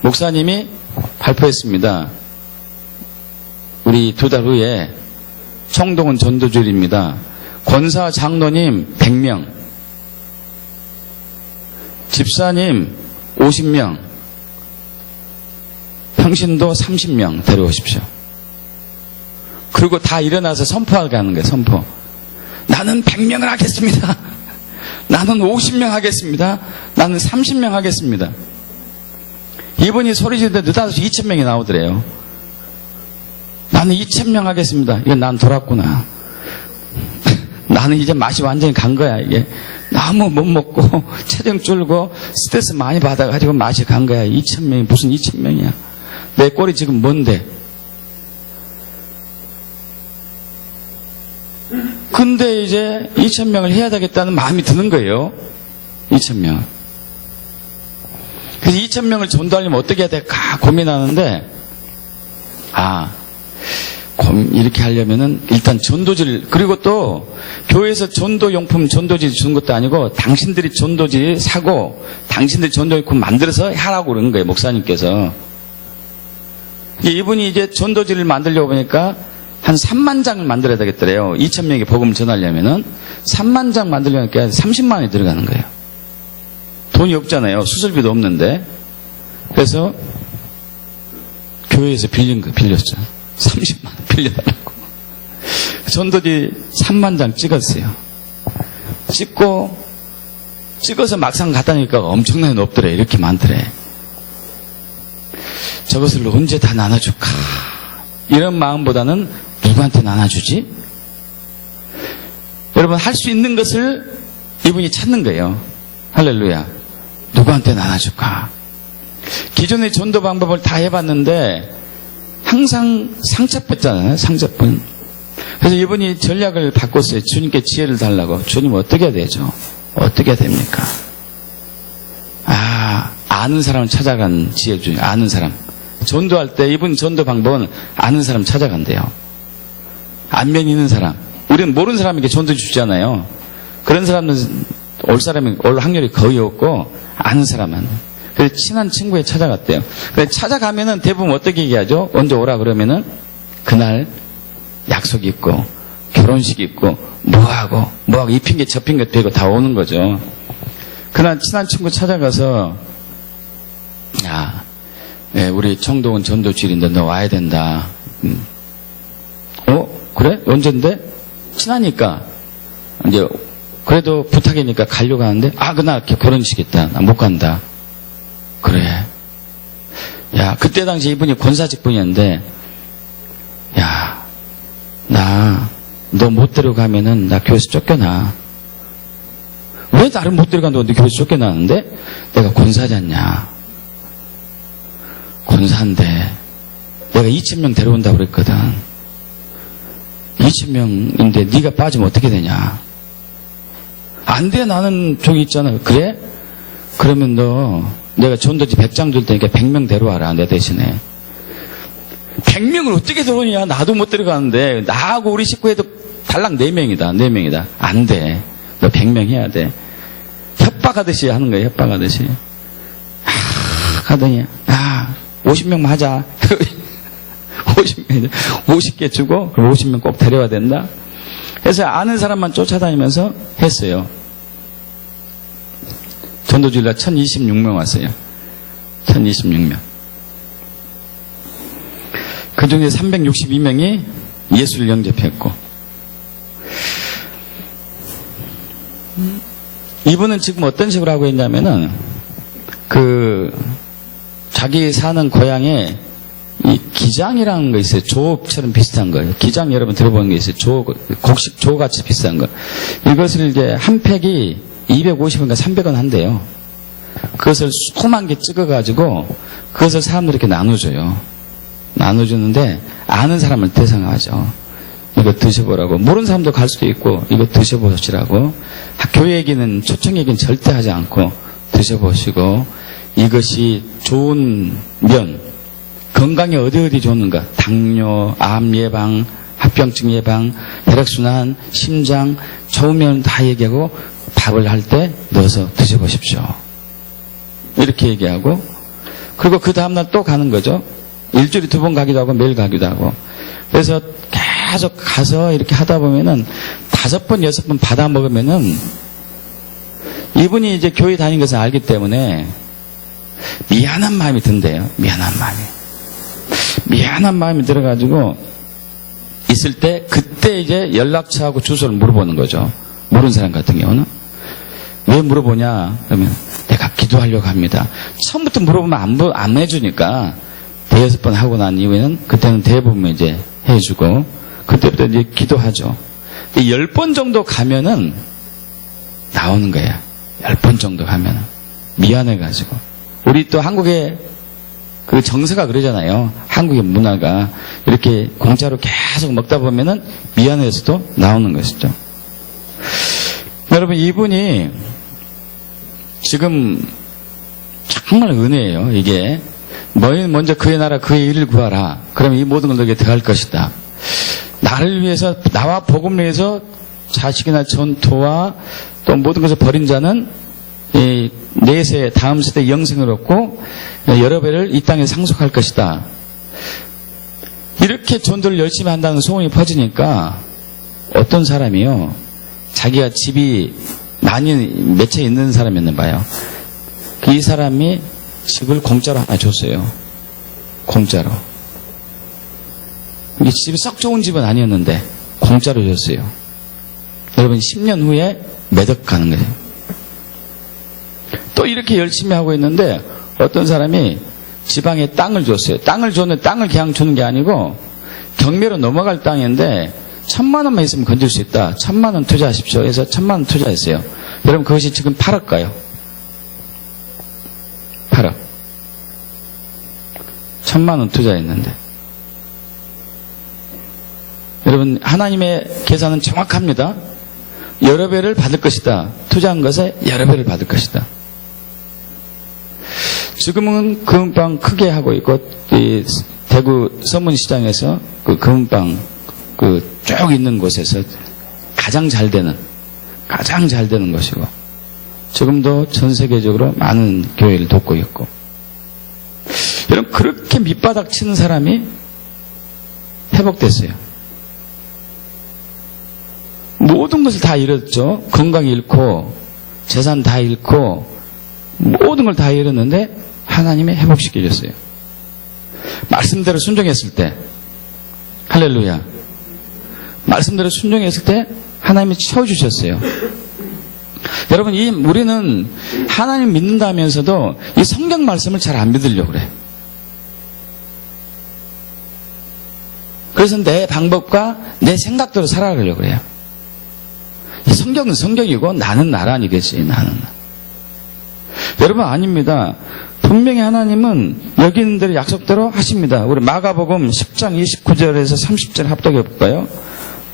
목사님이 발표했습니다. 우리 2달 후에 총동원 전도주일입니다. 권사 장로님 100명, 집사님 50명, 평신도 30명 데려오십시오. 그리고 다 일어나서 선포하게 하는 거예요. 선포. 나는 100명을 하겠습니다. 나는 50명 하겠습니다. 나는 30명 하겠습니다. 이분이 소리 지르는데 느닷없이 2,000명이 나오더래요. 나는 2,000명 하겠습니다. 이게 난 돌았구나. 나는 이제 맛이 완전히 간 거야. 이게 너무 못 먹고 체중 줄고 스트레스 많이 받아가지고 맛이 간 거야. 2,000명이 무슨 2,000명이야. 내 꼴이 지금 뭔데? 근데 이제 2,000명을 해야 되겠다는 마음이 드는 거예요. 2,000명. 그래서 2,000명을 전도하려면 어떻게 해야 될까 고민하는데, 이렇게 하려면은 일단 전도지를, 그리고 또 교회에서 전도용품 전도지 주는 것도 아니고 당신들이 전도지 사고 당신들이 전도용품 만들어서 하라고 그러는 거예요. 목사님께서. 이분이 이제 전도지를 만들려고 보니까 한 3만 장을 만들어야 되겠더래요. 2,000명에게 복음을 전하려면은 3만 장 만들려니까 30만 원이 들어가는 거예요. 돈이 없잖아요. 수술비도 없는데. 그래서 교회에서 빌렸죠. 30만 원 빌려달라고. 전도지 3만 장 찍었어요. 찍어서 막상 갖다 놓으니까 엄청나게 높더래. 이렇게 많더래. 저것을 언제 다 나눠줄까? 이런 마음보다는 누구한테 나눠주지? 여러분, 할 수 있는 것을 이분이 찾는 거예요. 할렐루야. 누구한테 나눠줄까? 기존의 전도 방법을 다 해봤는데 항상 상처뿐잖아요. 상처뿐. 그래서 이분이 전략을 바꿨어요. 주님께 지혜를 달라고. 주님 어떻게 해야 되죠? 어떻게 해야 됩니까? 아는 사람을 찾아간 지혜 중에 아는 사람. 전도할 때 이분 전도 방법은 아는 사람 찾아간대요. 안면 있는 사람. 우리는 모르는 사람에게 전도 주잖아요. 그런 사람은 올 확률이 거의 없고 아는 사람은. 그래서 친한 친구에 찾아갔대요. 그래서 찾아가면은 대부분 어떻게 얘기하죠? 언제 오라 그러면은 그날 약속 있고 결혼식 있고 뭐하고 이 핑계 저 핑계 대고 다 오는 거죠. 그날 친한 친구 찾아가서 우리 청동은 전도주일인데 너 와야 된다. 그래? 언젠데? 친하니까 이제 그래도 부탁이니까 가려고 하는데 그날 결혼식 있다. 나 못 간다. 그래. 야, 그때 당시 이분이 권사직 분이었는데, 야, 너 못 데려가면은 나 교회에서 쫓겨나. 왜 나를 못 데려간다고 너 교회에서 쫓겨나는데? 내가 권사잖냐. 권사인데, 내가 2,000명 데려온다고 그랬거든. 2,000명인데 네가 빠지면 어떻게 되냐. 안 돼, 나는 저기 있잖아. 그래? 그러면 내가 전도지 100장 줄 테니까 100명 데려와라, 내 대신에. 100명을 어떻게 데려오냐? 나도 못 데려가는데, 나하고 우리 식구에도 달랑 4명이다. 안 돼. 너 100명 해야 돼. 협박하듯이 하는 거예요, 협박하듯이. 하더니, 50명만 하자. 50개 주고, 그럼 50명 꼭 데려와야 된다. 그래서 아는 사람만 쫓아다니면서 했어요. 전도주일날 1,026명 왔어요. 1,026명. 그 중에 362명이 예수를 영접했고, 이분은 지금 어떤 식으로 하고 있냐면은, 자기 사는 고향에 이 기장이라는 거 있어요. 조업처럼 비슷한 거예요. 기장 여러분 들어보는 게 있어요. 곡식 조같이 비슷한 거. 이것을 이제 한 팩이 250원인가 300원 한대요. 그것을 수만 개 찍어가지고 그것을 사람들에게 나눠줘요. 나눠주는데 아는 사람을 대상하죠. 이거 드셔보라고. 모르는 사람도 갈 수도 있고 이거 드셔보시라고. 교회 얘기는 초청 얘기는 절대 하지 않고 드셔보시고 이것이 좋은 면, 건강에 어디 좋은가? 당뇨, 암 예방, 합병증 예방, 혈액순환, 심장 좋으면 다 얘기하고 밥을 할 때 넣어서 드셔보십시오. 이렇게 얘기하고 그리고 그 다음날 또 가는 거죠. 일주일에 2번 가기도 하고 매일 가기도 하고. 그래서 계속 가서 이렇게 하다 보면은 5번, 6번 받아 먹으면은 이분이 이제 교회 다닌 것을 알기 때문에 미안한 마음이 든대요. 미안한 마음이 들어가지고 있을 때 그때 이제 연락처하고 주소를 물어보는 거죠. 모르는 사람 같은 경우는. 왜 물어보냐? 그러면 내가 기도하려고 합니다. 처음부터 물어보면 안 해주니까 5번 하고 난 이후에는 그때는 대부분 이제 해주고 그때부터 이제 기도하죠. 10번 정도 가면은 나오는 거예요. 10번 정도 가면은. 미안해가지고. 우리 또 한국의 그 정서가 그러잖아요. 한국의 문화가 이렇게 공짜로 계속 먹다 보면은 미안해서도 나오는 것이죠. 여러분, 이분이 지금 정말 은혜예요. 이게 너희는 먼저 그의 나라 그의 일을 구하라. 그러면 이 모든 걸 너에게 더할 것이다. 나를 위해서, 나와 복음을 위해서 자식이나 전토와 또 모든 것을 버린 자는 이 내세 다음 세대 영생을 얻고 여러 배를 이 땅에 상속할 것이다. 이렇게 전도를 열심히 한다는 소문이 퍼지니까 어떤 사람이요, 자기가 집이 많이 몇 채 있는 사람이었나 봐요. 이 사람이 집을 공짜로 하나 줬어요. 공짜로. 이게 집이 썩 좋은 집은 아니었는데 공짜로 줬어요. 여러분, 10년 후에 매덕 가는 거예요. 또 이렇게 열심히 하고 있는데 어떤 사람이 지방에 땅을 줬어요. 땅을 줬는데 땅을 그냥 주는 게 아니고 경매로 넘어갈 땅인데 1,000만 원만 있으면 건질 수 있다. 1,000만 원 투자하십시오. 해서 1,000만 원 투자했어요. 여러분, 그것이 지금 8억 가요. 8억. 1,000만 원 투자했는데. 여러분, 하나님의 계산은 정확합니다. 여러 배를 받을 것이다. 투자한 것에 여러 배를 받을 것이다. 지금은 금은방 크게 하고 있고, 이 대구 서문시장에서 그 금은방 그 쭉 있는 곳에서 가장 잘 되는 것이고, 지금도 전 세계적으로 많은 교회를 돕고 있고. 여러분, 그렇게 밑바닥 치는 사람이 회복됐어요. 모든 것을 다 잃었죠. 건강 잃고 재산 다 잃고 모든 걸 다 잃었는데 하나님이 회복시켜줬어요. 말씀대로 순종했을 때, 할렐루야, 말씀대로 순종했을 때 하나님이 채워주셨어요. 여러분, 우리는 하나님 믿는다면서도 이 성경 말씀을 잘 안 믿으려고 그래. 그래서 내 방법과 내 생각대로 살아가려고 그래요. 성경은 성경이고 나는 나라니겠지. 나는. 여러분, 아닙니다. 분명히 하나님은 여기 있는 대로 약속대로 하십니다. 우리 마가복음 10장 29절에서 30절 합독해 볼까요?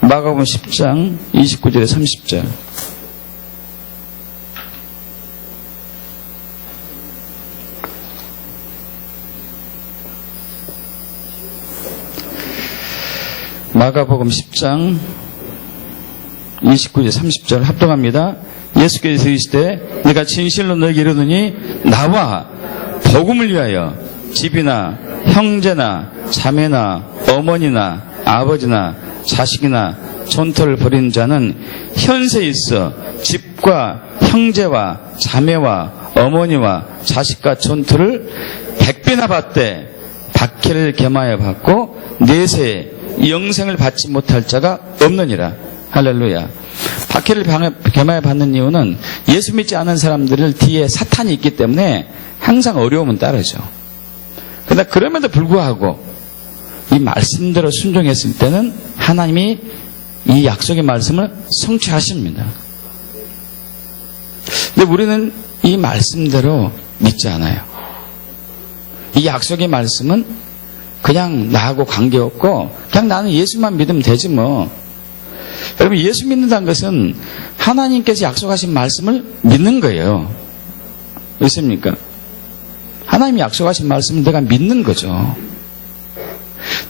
마가복음 10장 29절에 30절. 마가복음 10장 29절 30절 합독합니다. 예수께서 이르시되 내가 진실로 너에게 이르노니 나와 복음을 위하여 집이나 형제나 자매나 어머니나 아버지나 자식이나 전토를 벌인 자는 현세에 있어 집과 형제와 자매와 어머니와 자식과 전토를 100배나 받되 박해를 겸하여 받고 내세에 영생을 받지 못할 자가 없느니라. 할렐루야. 박해를 겸하여 받는 이유는 예수 믿지 않은 사람들을 뒤에 사탄이 있기 때문에 항상 어려움은 따르죠. 그러나 그럼에도 불구하고 이 말씀대로 순종했을 때는 하나님이 이 약속의 말씀을 성취하십니다. 근데 우리는 이 말씀대로 믿지 않아요. 이 약속의 말씀은 그냥 나하고 관계없고 그냥 나는 예수만 믿으면 되지 뭐. 여러분, 예수 믿는다는 것은 하나님께서 약속하신 말씀을 믿는 거예요. 믿습니까? 하나님이 약속하신 말씀을 내가 믿는 거죠.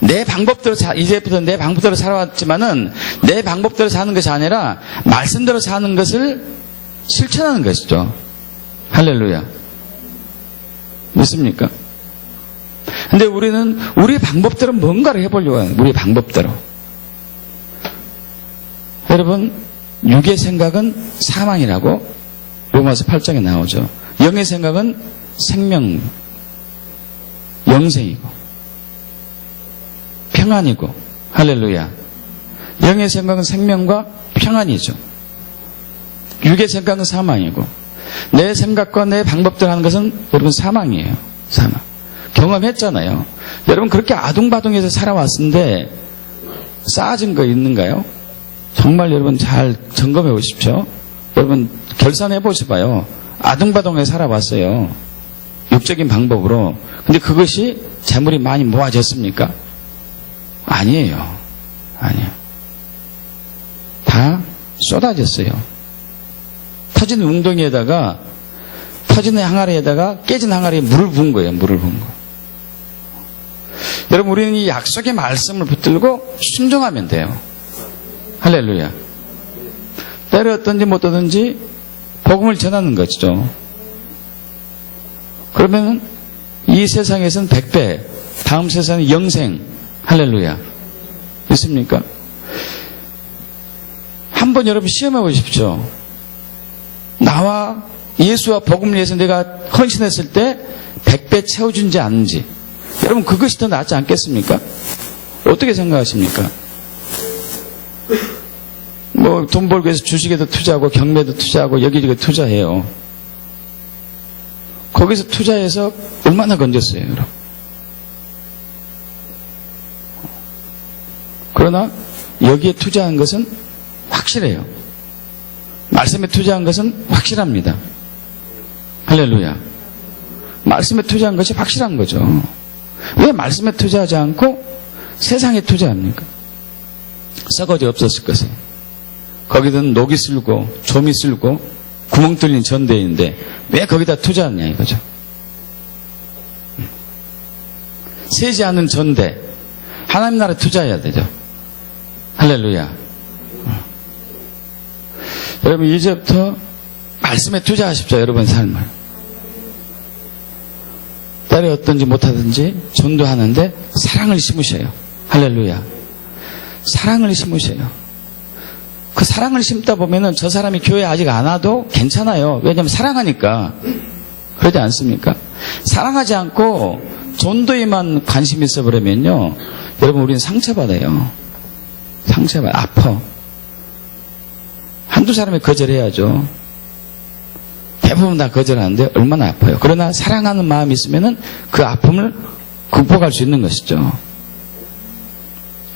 내 방법대로 이제부터 내 방법대로 살아왔지만은 내 방법대로 사는 것이 아니라 말씀대로 사는 것을 실천하는 것이죠. 할렐루야. 믿습니까? 근데 우리는 우리 방법대로 뭔가를 해보려고 해요. 우리 방법대로. 여러분, 육의 생각은 사망이라고 로마서 8장에 나오죠. 영의 생각은 생명, 영생이고 평안이고. 할렐루야. 영의 생각은 생명과 평안이죠. 육의 생각은 사망이고, 내 생각과 내 방법대로 하는 것은 여러분 사망이에요. 사망. 경험했잖아요. 여러분, 그렇게 아둥바둥해서 살아왔는데 쌓아진 거 있는가요? 정말 여러분 잘 점검해 보십시오. 여러분 결산해 보셔봐요. 아둥바둥해 살아왔어요. 육적인 방법으로. 근데 그것이 재물이 많이 모아졌습니까? 아니에요. 아니에요. 다 쏟아졌어요. 터진 웅덩이에다가, 터진 항아리에다가 깨진 항아리에 물을 부은 거예요. 물을 부은 거. 여러분, 우리는 이 약속의 말씀을 붙들고 순종하면 돼요. 할렐루야. 때렸든지 못 듣든지 복음을 전하는 것이죠. 그러면 이 세상에서는 100배, 다음 세상은 영생. 할렐루야. 있습니까? 한번 여러분 시험해 보십시오. 나와 예수와 복음을 위해서 내가 헌신했을 때 100배 채워준지 않는지. 여러분, 그것이 더 낫지 않겠습니까? 어떻게 생각하십니까? 뭐 돈 벌기 위해서 주식에도 투자하고 경매도 투자하고 여기저기 투자해요. 거기서 투자해서 얼마나 건졌어요, 여러분? 그러나 여기에 투자한 것은 확실해요. 말씀에 투자한 것은 확실합니다. 할렐루야. 말씀에 투자한 것이 확실한 거죠. 왜 말씀에 투자하지 않고 세상에 투자합니까? 썩어져 없었을 것에. 거기든 녹이 쓸고 좀이 쓸고 구멍 뚫린 전대인데 왜 거기다 투자하냐 이거죠. 새지 않은 전대, 하나님 나라에 투자해야 되죠. 할렐루야. 여러분, 이제부터 말씀에 투자하십시오. 여러분의 삶을. 딸이 어떤지 못하든지 전도하는데 사랑을 심으셔요. 할렐루야. 사랑을 심으셔요. 그 사랑을 심다 보면은 저 사람이 교회 아직 안 와도 괜찮아요. 왜냐하면 사랑하니까. 그러지 않습니까? 사랑하지 않고 전도에만 관심 있어 버리면요, 여러분, 우리는 상처받아요. 상처받아. 아파. 한두 사람이 거절해야죠. 대부분 다 거절하는데 얼마나 아파요. 그러나 사랑하는 마음이 있으면은 그 아픔을 극복할 수 있는 것이죠.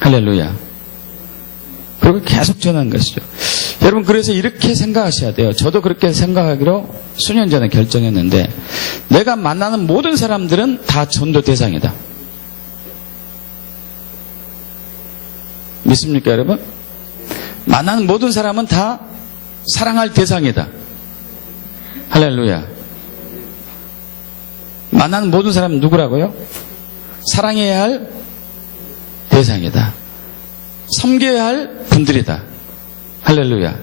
할렐루야. 그리고 계속 전하는 것이죠. 여러분, 그래서 이렇게 생각하셔야 돼요. 저도 그렇게 생각하기로 수년 전에 결정했는데, 내가 만나는 모든 사람들은 다 전도 대상이다. 믿습니까, 여러분? 만나는 모든 사람은 다 사랑할 대상이다. 할렐루야. 만나는 모든 사람은 누구라고요? 사랑해야 할 대상이다. 섬겨야 할 분들이다. 할렐루야.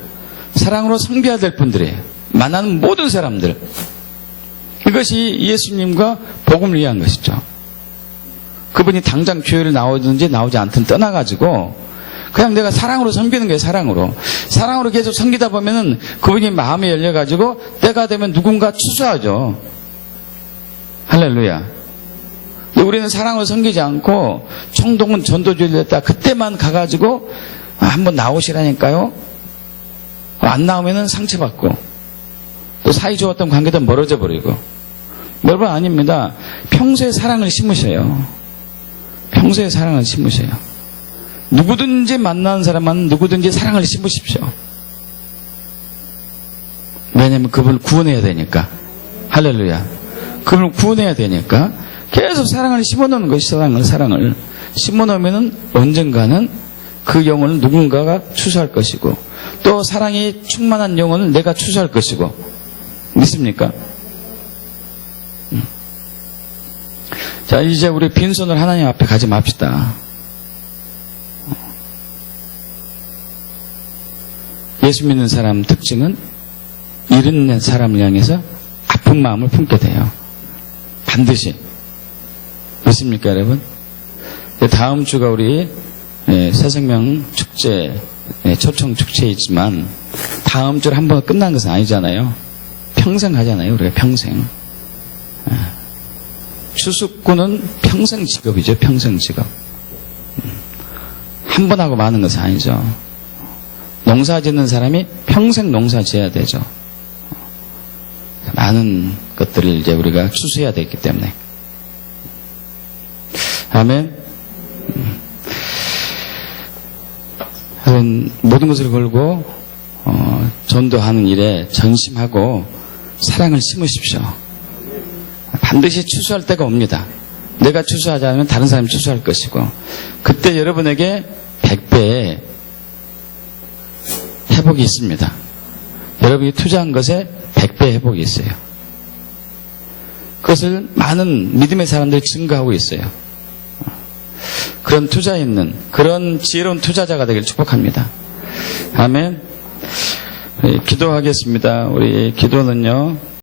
사랑으로 섬겨야 될 분들이에요. 만나는 모든 사람들. 이것이 예수님과 복음을 위한 것이죠. 그분이 당장 교회를 나오든지 나오지 않든 떠나가지고 그냥 내가 사랑으로 섬기는 거예요. 사랑으로. 사랑으로 계속 섬기다 보면은 그분이 마음이 열려가지고 때가 되면 누군가 추수하죠. 할렐루야. 우리는 사랑으로 섬기지 않고 총동은 전도주의를 했다. 그때만 가가지고 한번 나오시라니까요. 안 나오면은 상처받고 또 사이 좋았던 관계도 멀어져 버리고. 여러분, 아닙니다. 평소에 사랑을 심으셔요. 평소에 사랑을 심으셔요. 누구든지 만나는 사람은 누구든지 사랑을 심으십시오. 왜냐하면 그분을 구원해야 되니까. 할렐루야. 그분을 구원해야 되니까 계속 사랑을 심어놓는 것이 사랑을 심어놓으면은 언젠가는 그 영혼을 누군가가 추수할 것이고 또 사랑이 충만한 영혼을 내가 추수할 것이고 믿습니까? 자, 이제 우리 빈손을 하나님 앞에 가지 맙시다. 예수 믿는 사람 특징은 잃은 사람을 향해서 아픈 마음을 품게 돼요. 반드시. 믿습니까, 여러분? 다음 주가 우리 새생명 축제, 초청 축제이지만 다음 주를 한번 끝난 것은 아니잖아요. 평생 하잖아요, 우리가 평생. 추수꾼은 평생 직업이죠, 평생 직업. 한 번 하고 마는 것은 아니죠. 농사 짓는 사람이 평생 농사 지어야 되죠. 많은 것들을 이제 우리가 추수해야 되기 때문에. 아멘. 모든 것을 걸고 전도하는 일에 전심하고 사랑을 심으십시오. 반드시 추수할 때가 옵니다. 내가 추수하지 않으면 다른 사람이 추수할 것이고 그때 여러분에게 100배의 회복이 있습니다. 여러분이 투자한 것에 100배 회복이 있어요. 그것을 많은 믿음의 사람들이 증거하고 있어요. 그런 투자 있는 그런 지혜로운 투자자가 되길 축복합니다. 아멘. 기도하겠습니다. 우리 기도는요.